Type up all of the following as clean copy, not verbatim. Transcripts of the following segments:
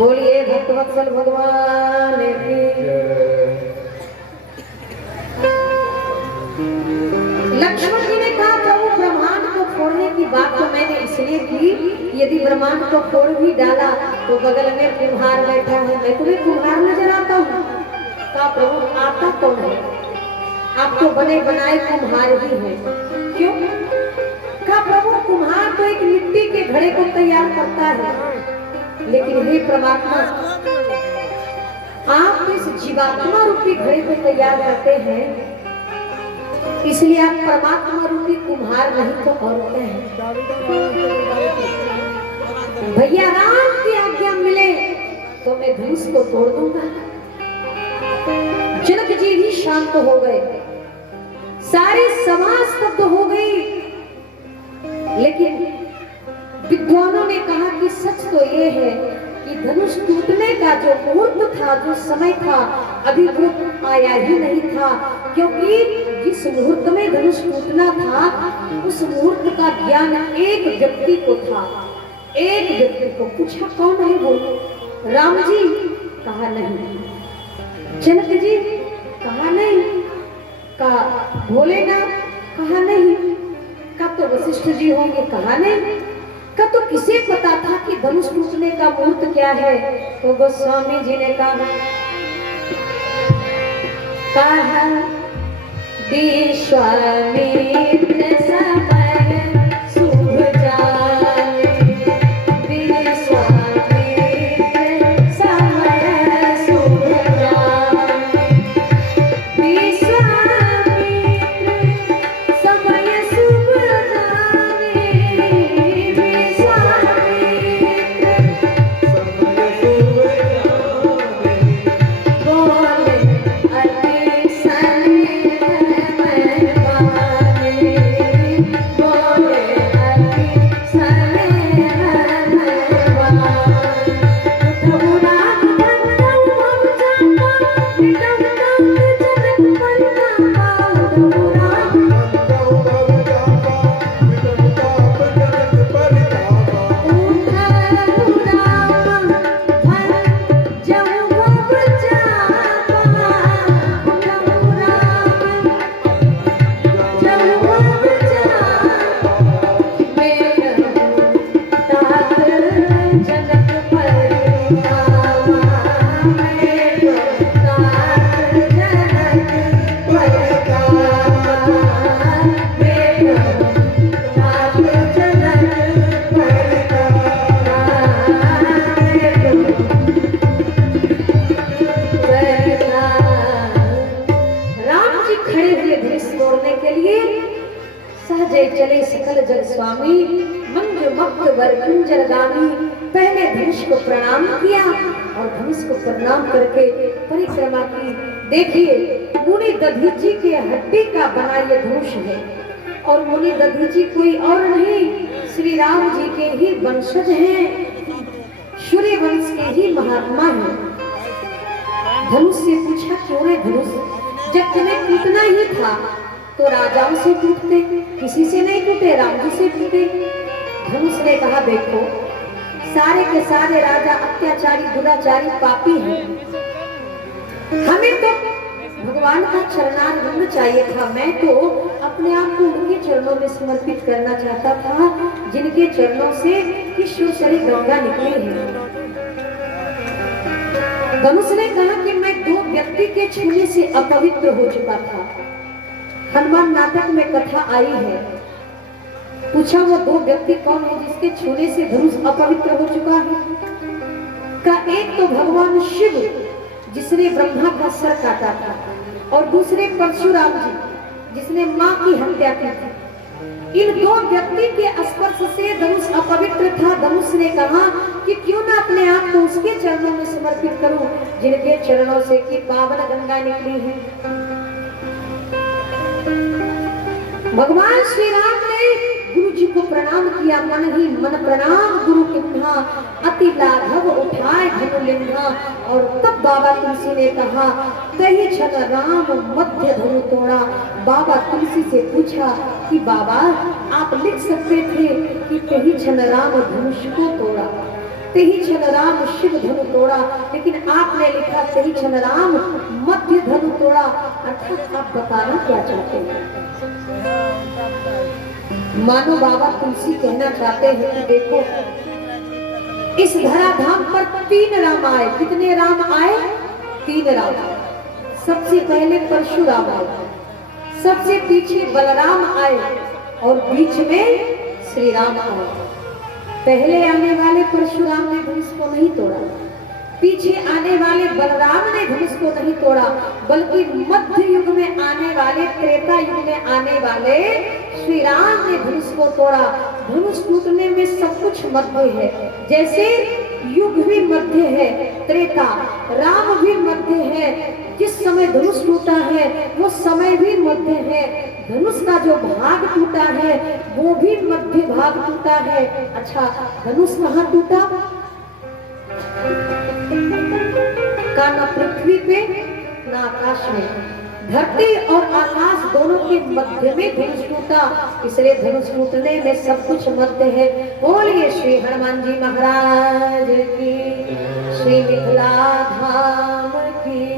बोलिए भक्तवत्सल भगवान की। लक्ष्मण जी ने कहा प्रभु ब्रह्मांड को फोड़ने की बात तो मैंने इसलिए की, यदि ब्रह्मांड को फोड़ भी डाला तो बगल में कुम्हार बैठा है, मैं तुम्हें कुम्हार नजर आता हूँ। कहा प्रभु आता कौन है? आप तो बने बनाए कुम्हार ही हैं। क्यों? कहा प्रभु कुम्हार तो एक मिट्टी के घड़े को तैयार करता है, लेकिन हे परमात्मा आप इस जीवात्मा रूपी घड़े को तैयार करते हैं, इसलिए आप परमात्मा रूपी कुम्हार नहीं तो और क्या है? भैया राम की आज्ञा मिले तो मैं धनुष को तोड़ दूंगा। जनक जी भी शांत हो गए, सारी सभा स्तब्ध हो गई, लेकिन विद्वानों ने कहा कि सच तो ये है कि धनुष टूटने का जो मुहूर्त था, जो समय था, अभी वो आया ही नहीं था, क्योंकि जिस मुहूर्त में धनुष टूटना था उस मुहूर्त का ज्ञान एक व्यक्ति को था। एक व्यक्ति को पूछा कौन है वो? राम जी। कहा नहीं। जनक जी? कहा नहीं। कहा भोलेनाथ? कहा नहीं। कहा तो वशिष्ठ जी होंगे? कहा नहीं। का तो किसे पता था कि धनुष टूटने का मुहूर्त क्या है? तो गोस्वामी जी ने कहा विश्वामित्र समय शुभ जाने, विश्वामित्र समय शुभ जाने, विश्वामित्र समय शुभ जाने, चले सकल जग स्वामी, मंज मक्त वर कुंजरगामी। पहले धनुष को प्रणाम किया और धनुष को प्रणाम करके परिक्रमा की। देखिए मुनि दधीची के हड्डी का बना ये धनुष है, और मुनि दधीची कोई और नहीं, श्री राम जी के ही वंशज हैं, सूर्य वंश के ही महात्मा हैं। धनुष से पूछा क्यों है धनुष? जब तुम्हें टूटना ही था तो राजाओं से टूटते, किसी से नहीं टूटे, राम जी से टूटे। धनुष ने कहा देखो सारे के सारे राजा अत्याचारी, दुराचारी, पापी हैं, हमें तो भगवान का चरणारविंद चाहिए था। मैं तो अपने आप को उनके चरणों में समर्पित करना चाहता था जिनके चरणों से विश्वेश्वरी गंगा निकली है। धनुष ने कहा कि मैं दो व्यक्ति के छूने से अपवित्र हो चुका था। हनुमान नाटक में कथा आई है। पूछा वो दो व्यक्ति कौन है जिसके छूने से धनुष अपवित्र हो चुका है? का एक तो भगवान शिव जिसने ब्रह्मा का सर काटा था, और दूसरे परशुराम जी जिसने मां की हत्या की थी। इन दो व्यक्ति के स्पर्श से धनुष अपवित्र था। धनुष ने कहा कि क्यों ना अपने आप को उसके चरणों में समर्पित करूं जिनके चरणों से कि पावन गंगा निकली है। भगवान श्री राम ने गुरु जी को प्रणाम किया, मन ही मन प्रणाम गुरु किन्हा, अति लाघव उठाए धनु लिंगा। और तब बाबा तुलसी ने कहा तही छन राम मध्य धनु तोड़ा। बाबा तुलसी से पूछा कि बाबा आप लिख सकते थे कि तही छन राम धनुष को तोड़ा। तेहि क्षण राम शिव धनु तोड़ा, लेकिन आपने लिखा तेहि क्षण राम मध्य धनु तोड़ा। अर्थात आप बताना क्या चाहते हैं? मानो बाबा तुलसी कहना चाहते हैं कि देखो, इस धराधाम पर 3 राम आए। कितने राम आए? 3 राम। सबसे पहले परशुराम आए, सबसे पीछे बलराम आए और बीच में श्री राम आए। पहले आने वाले परशुराम ने धनुष को नहीं तोड़ा, पीछे आने वाले बलराम ने धनुष को नहीं तोड़ा, बल्कि मध्य युग में आने वाले, त्रेता युग में आने वाले श्री राम ने धनुष को तोड़ा। धनुष टूटने में सब कुछ मध्य है, जैसे युग भी मध्य है, त्रेता, राम भी मध्य है। जिस समय धनुष टूटा है वो समय भी मध्य है। धनुष का जो भाग टूटा है वो भी मध्य भाग टूटा है। अच्छा, धनुष कहाँ टूटा? का न पृथ्वी पे न आकाश में, धरती और आकाश दोनों के मध्य में धनुष टूटा। इसलिए धनुष टूटने में सब कुछ मध्य है। बोलिए श्री हनुमान जी महाराज की, श्री मिथिला धाम की।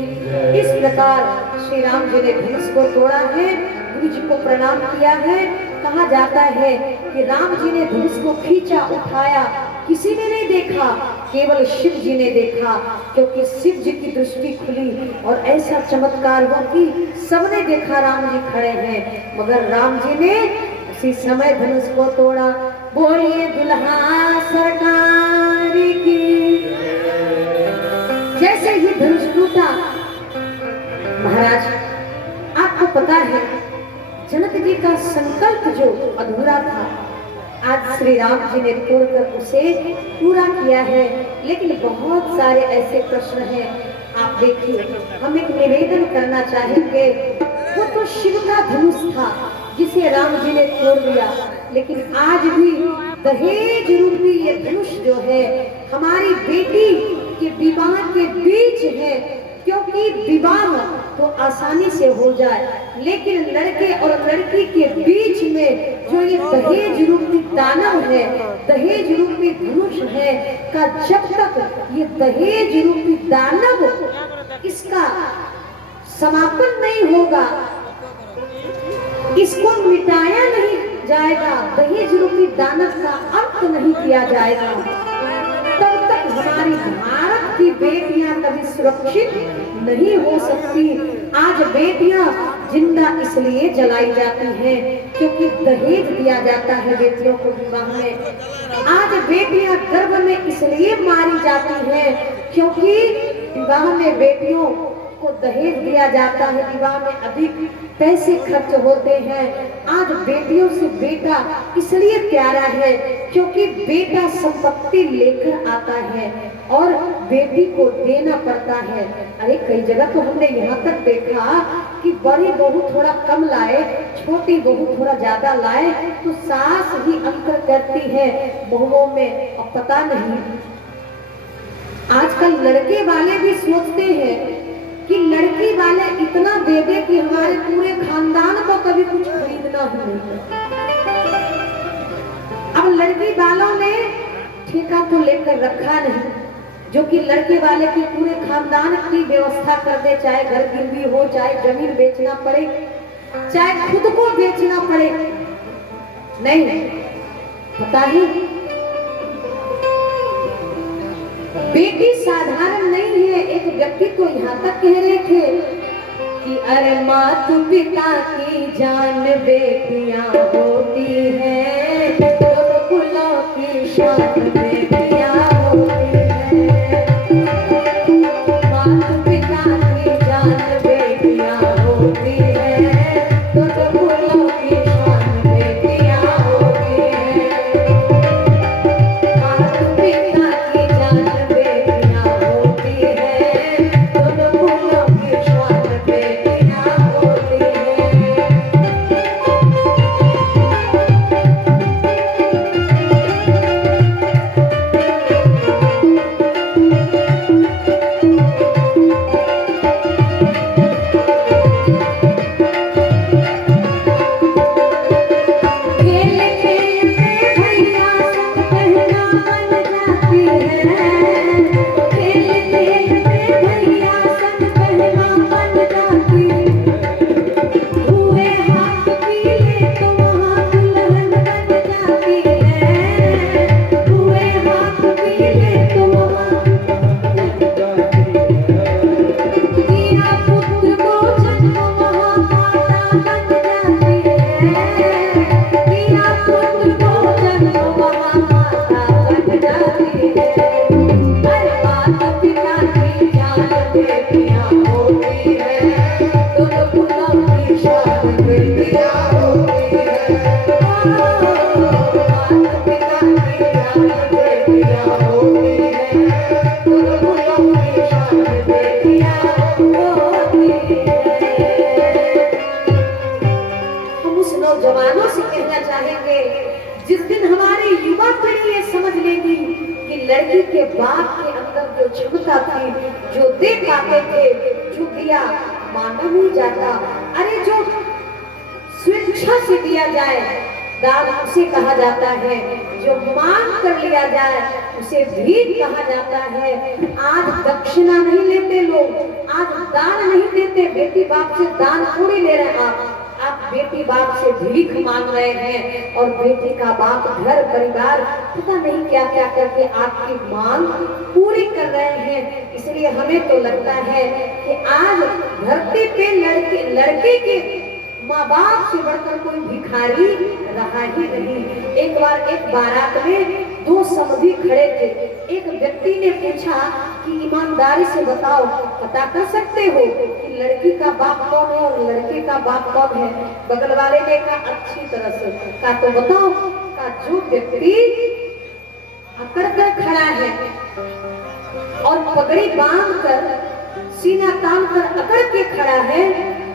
इस प्रकार श्री राम जी ने धनुष को तोड़ा है, गुरु जी को प्रणाम किया है। कहा जाता है कि राम जी ने धनुष को खींचा, उठाया, किसी ने नहीं देखा, केवल शिव जी ने देखा, क्योंकि शिव जी की दृष्टि खुली और ऐसा चमत्कार हुआ कि सबने देखा राम जी खड़े हैं, मगर राम जी ने उसी समय धनुष को तोड़ा। बोलिए दुल्हा सरकार की। जैसे ही धनुष टूटा, महाराज आपको पता है जनक जी का संकल्प जो अधूरा था, आज श्री राम जी ने तोड़कर उसे पूरा किया है। लेकिन बहुत सारे ऐसे प्रश्न हैं, आप देखिए, हम एक निवेदन करना चाहेंगे। वो तो शिव का धनुष था जिसे राम जी ने तोड़ दिया, लेकिन आज भी दहेज रूपी ये धनुष जो है हमारी बेटी के विवाह के बीच है, क्योंकि विवाह तो आसानी से हो जाए, लेकिन लड़के और लड़की के बीच में जो ये दहेज रूपी दानव है, दहेज रूपी धनुष है, का जब तक ये दहेज रूपी दानव इसका समापन नहीं होगा, इसको मिटाया नहीं जाएगा, दहेज रूपी दानव का अंत नहीं किया जाएगा, तब तक हमारी भारत की बेटियां कभी सुरक्षित नहीं हो सकती। आज बेटियां जिंदा इसलिए जलाई जाती हैं क्योंकि दहेज दिया जाता है बेटियों को विवाह में। आज बेटियां गर्भ में इसलिए मारी जाती हैं क्योंकि विवाह में बेटियों को दहेज दिया जाता है, विवाह में अधिक पैसे खर्च होते हैं। आज बेटियों से बेटा इसलिए प्यारा है क्योंकि बेटा संपत्ति लेकर आता है और बेटी को देना पड़ता है। अरे कई जगह तो हमने यहाँ तक देखा कि बड़ी बहू थोड़ा कम लाए, छोटी बहू थोड़ा ज्यादा लाए तो सास ही अंतर करती है बहुओं में। और पता नहीं, आजकल लड़के वाले भी सोचते हैं कि लड़की वाले इतना दे दे कि हमारे पूरे खानदान को कभी कुछ खरीदना ही नहीं। अब लड़की वालों ने ठेका तो लेकर रखा नहीं, जो कि लड़के वाले की पूरे खानदान की व्यवस्था कर दे, चाहे घर गिरवी हो, चाहे जमीन बेचना पड़े, चाहे खुद को बेचना पड़े। नहीं, पता ही बेटी साधारण नहीं है। एक व्यक्ति तो यहाँ तक कह रहे थे कि अरे माता पिता की जान बेटियां होती है, तो कुलों की शान बेटियां होती है। माता पिता की जान बेटियां होती है, तो कुलों की शान बेटियां होती है। माता पिता की जान लड़की के बाप के अंदर जो क्षमता थी, जो दे पाते थे, जो दिया माना नहीं जाता। अरे जो स्वेच्छा से दिया जाए दान उसे कहा जाता है, जो मांग कर लिया जाए उसे भीख कहा जाता है। आज दक्षिणा नहीं लेते लोग, आज दान नहीं देते, बेटी बाप से दान थोड़ी ले रहे आप बेटी बाप से भीख मांग रहे हैं और बेटी का बाप घर परिवार पता नहीं क्या क्या करके आपकी मांग पूरी कर रहे हैं। इसलिए हमें तो लगता है कि आज धरती पे लड़के के माँ बाप से बढ़कर कोई भिखारी रहा ही नहीं। एक बार एक बारात में दो समधी खड़े थे। एक व्यक्ति ने पूछा कि ईमानदारी से बताओ, पता कर सकते हो कि लड़की का बाप कौन है और लड़के का बाप कौन है? बगल वाले ने कहा अच्छी तरह से। कहा तो बताओ। कहा जो व्यक्ति अकड़ कर खड़ा है और पगड़ी बांध कर सीना तान कर अकड़ के खड़ा है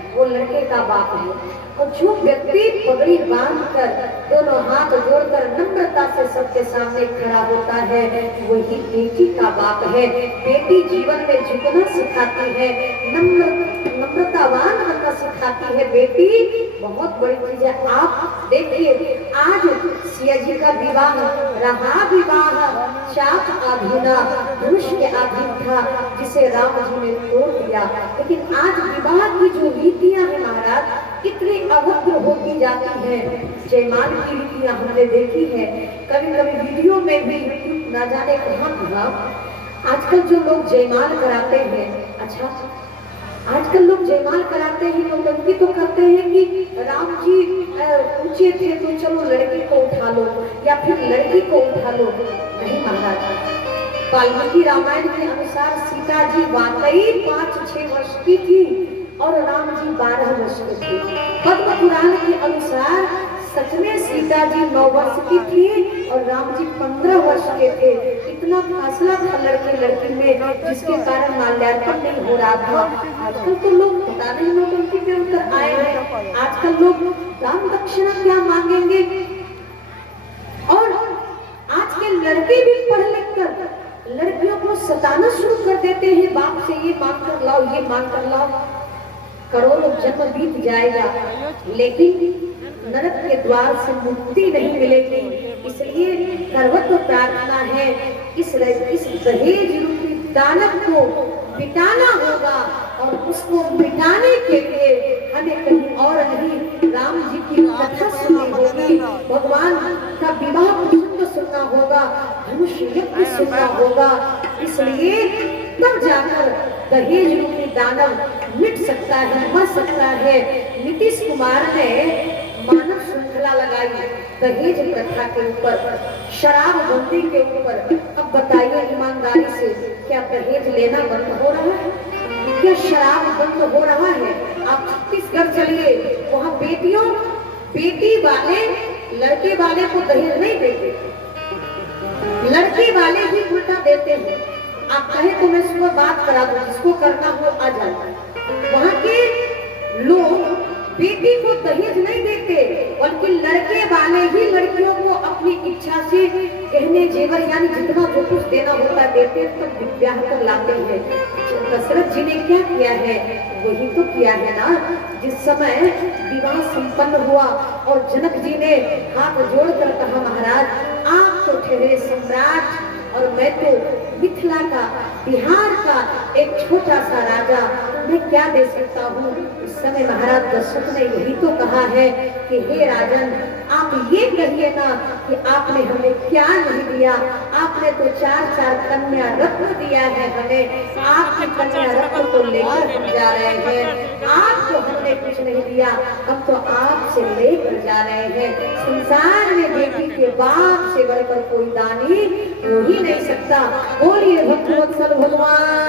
वो लड़के का बाप है, और जो व्यक्ति पगड़ी बांधकर दोनों हाथ जोड़कर नम्रता से सबके सामने खड़ा होता है वही बेटी का बाप है। बेटी जीवन में झुकना सिखाती है, नम्रतावान बनना सिखाती है। बेटी बहुत बड़ी चीज है। आप देखिए आज सिया जी का विवाह रहा, विवाह चाप आधीना धनुष के अधीन था जिसे राम जी ने तोड़ दिया। लेकिन आज विवाह की जो रीतियां हैं महाराज कितनी अभद्र होती जाती है। जयमाल की रीतियां हमने देखी है, कभी कभी वीडियो में भी ना जाने कहाँ आजकल जो लोग जयमाल कराते हैं। अच्छा आजकल लोग जयमाल कराते हैं, नौटंकी तो करते हैं कि राम जी ऊंचे थे तो चलो लड़की को उठा लो या फिर लड़की को उठा लो। नहीं महाराज, वाल्मीकि रामायण के अनुसार सीता जी वाकई 5-6 वर्ष की थी और राम जी 12 वर्ष के थे। पद्म पुराण के अनुसार सच में सीता जी 9 वर्ष की थी और राम जी 15 वर्ष के थे। इतना फासला था लड़के लड़की में जिसके कारण माल्यार्पण नहीं हो रहा था। आजकल तो लोग पता नहीं नौटंकी के अंदर आए हैं। आजकल लोग दान दक्षिणा क्या मांगेंगे, और आज के लड़के भी पढ़ लिख कर लड़कियों को सताना शुरू कर देते हैं। बाप से ये मांग कर लाओ, ये मांग कर लाओ। करोड़ों जन्म बीत जाएगा लेकिन नरक के द्वार से मुक्ति नहीं मिलेगी। इसलिए सर्वत्र प्रार्थना है इस दहेज रूपी दानव को मिटाना होगा, और उसको मिटाने के लिए हमें कहीं और नहीं राम जी की कथा सुननी होगी, भगवान का विवाह प्रसंग सुनना होगा, धनुष यज्ञ सुनना होगा। इसलिए तब जाकर दहेज रूपी दानव मिट सकता है, मर सकता है। नीतीश कुमार ने मानव श्रृंखला लगाई दहेज प्रथा के ऊपर, शराब बंदी के ऊपर। अब बताइए ईमानदारी से, क्या दहेज लेना बंद हो रहा है? क्या शराब बंद हो रहा है? आप छत्तीसगढ़ चलिए, वहाँ बेटी वाले लड़के वाले को दहेज नहीं देते, लड़के वाले ही उल्टा देते हैं। आप कहे तो मैं सुबह बात करा दूं, जिसको करना हो आ जाए। वहाँ के लोग बेटी को दहेज नहीं देते, बल्कि लड़के वाले ही लड़कियों को अपनी इच्छा से गहने जेवर यानी जितना जो कुछ देना होता देते तब ब्याह कर लाते हैं। दशरथ जी ने क्या किया है? वही तो किया है ना। जिस समय विवाह संपन्न हुआ और जनक जी ने हाथ जोड़कर कहा महाराज आप तो ठहरे सम्राट और मैं तो मिथिला का, बिहार का एक छोटा सा राजा, मैं क्या दे सकता हूँ? इस समय महाराज दशरथ ने यही तो कहा है कि हे राजन, आप ये कहिए ना कि आपने हमें क्या नहीं दिया। आपने तो 4-4 कन्या रत्न दिया है हमें, आपकी कन्या रत्न को लेकर हम जा रहे हैं। आपको हमने कुछ नहीं दिया, हम तो आपसे लेकर जा रहे हैं। संसार में बेटी के बाप से बढ़कर कोई दानी हो ही नहीं सकता। बोलिए भक्तवत्सल भगवान